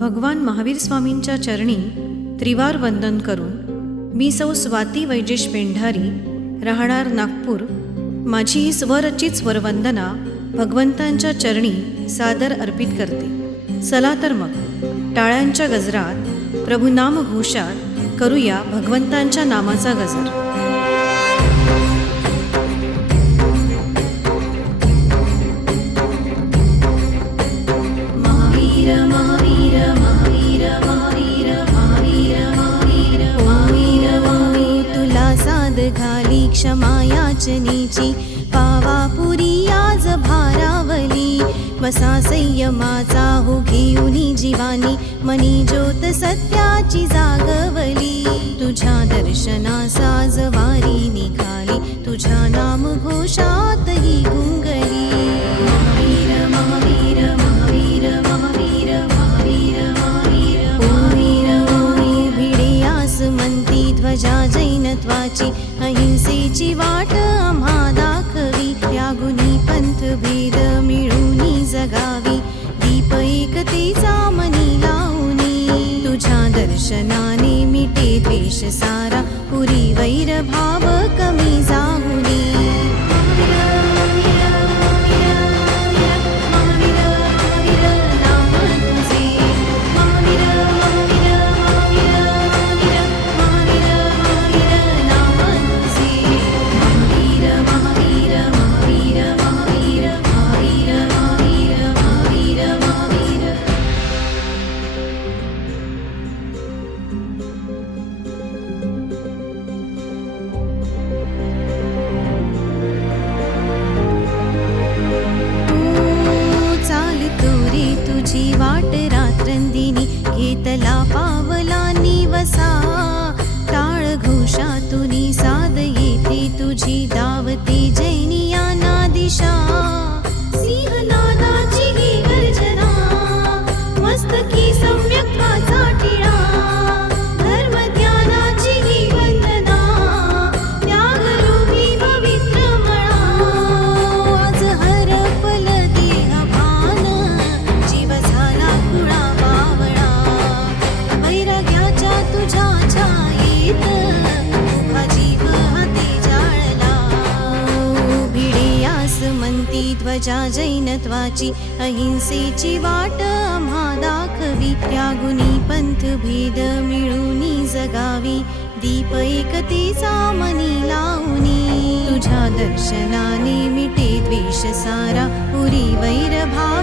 भगवान महावीर स्वामींच्या चरणी त्रिवार वंदन करून मी सौ स्वाती वैजेश पेंढारी, राहणार नागपूर, माझी ही स्वरचित स्वरवंदना भगवंतांच्या चरणी सादर अर्पित करते. चला तर मग टाळ्यांच्या गजरात प्रभुनाम घोषात करूया भगवंतांच्या नामाचा गजर. महावीर महावीर महावीर महावीर महावीर महावीर महावीर महावीर, तुला साद घाली क्षमा याचनेची, पावा पुरी आज भारावली. बसा संयमाचा हो घेऊनी जीवानी, मनी ज्योत सत्याची जागवली. तुझ्या दर्शनासा जवारी निघाली, तुझ्या नाम घोषात ही गुंगली. महावीर महावीर महावीर महावीर महावीर महावीर महावीर महावीर, भिडे आस म्हणती ध्वजा जैनत्वाची, अहिंसेची वाट आम्हा दाखवी. त्यागुनी पंथ भेद मिळूनी जगावी, दीप एकतेचा मनी लावणी. तुझ्या दर्शनाने मिटे द्वेष सारा, पुरी वैर भाव कमी जाहुनी. तुझी वाट रात्रंदिनी, घेतला पावला निवसा. टाळ घोषातुनी साद येते तुझी, दावते जैनियाना दिशा. सिंहनादाची ही गर्जना, मस्तकी सम्यक्त्वाचा टिळा. धर्मज्ञानाची ही वंदना, त्यागरूपी पवित्र मळा. आज हरपल देहभान, जीव झाला कुळा बावळा. वैराग्याच्या तुझ्या छायेत, उभा जीव हाती जाळला. भिडे आस म्हणती ध्वजा जैनत्वाची, अहिंसेची वाट आम्हा दाखवी. त्यागुनी पंथ भेद मिळूनी जगावी, दीप एकतेचा मनी लावणी. तुझ्या दर्शनाने मिटे द्वेष सारा, पुरी वैर भाव